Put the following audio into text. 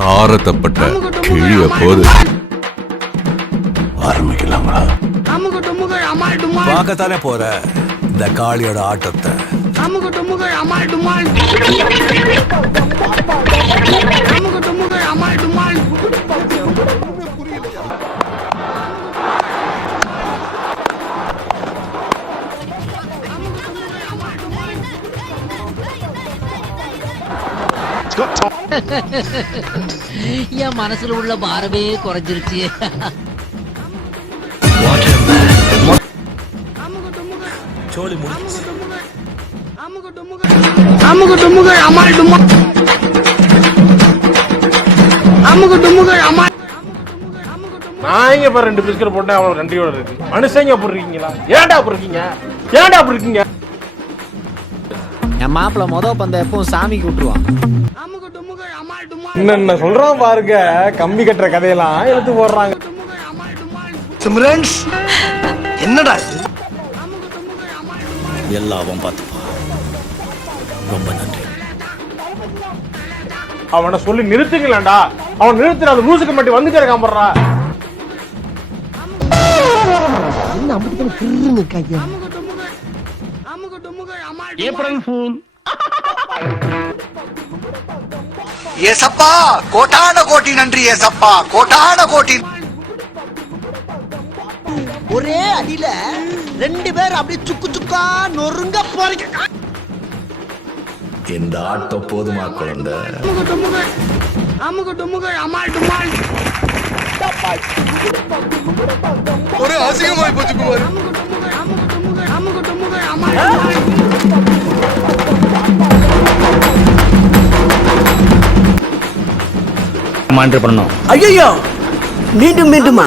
தாரத்தப்பட்ட கிழிய போது ஆரம்பிக்கலாங்களா? பார்க்கத்தானே போற இந்த காளியோட ஆட்டத்தை. என் மனசுல உள்ள பாரமே குறைஞ்சிருச்சு. சோலி முடிச்சு. நான் இங்க பாரு 2 பிஸ்கட் போட்டேன், அவன் 2 இருக்கு. மனுஷங்க போடுறீங்களா? ஏன்டா போடுறீங்க? ஏன்டா போடுறீங்க? என் மாப்பிள்ள மொதல் பந்த எப்பவும் சாமிக்கு விட்டுருவான். என்ன சொல்றான் பாருங்க, கம்பி கட்டுற கதையெல்லாம் எடுத்து போடுறாங்க. சிம்ரன்ஸ் என்னடா எல்லாவும் பார்த்துப்பா. ரொம்ப நன்றி. அவனை சொல்லி நிறுத்துங்களேன்டா. அவன் நிறுத்துற அந்த லூசுக்கு மட்டும் வந்து கேட்க போடுறா. என்ன அம்புக்கு கிறுன்னு இருக்காங்க. April fool. ஏசப்பா கோட்டான கோட்டி நன்றி. ஏசப்பா கோட்டான கோட்டி. ஒரே அடியில 2 பேர் அப்படியே சுக்கு சுக்கா நொறுங்க போறீங்க. இந்த ஆட்டம் போதுமா குழந்தை? ஒரு அசிங்கமாய் போச்சு குமார். மாண்டர் பண்ணோம். ஐயோ மீண்டும் மீண்டுமா?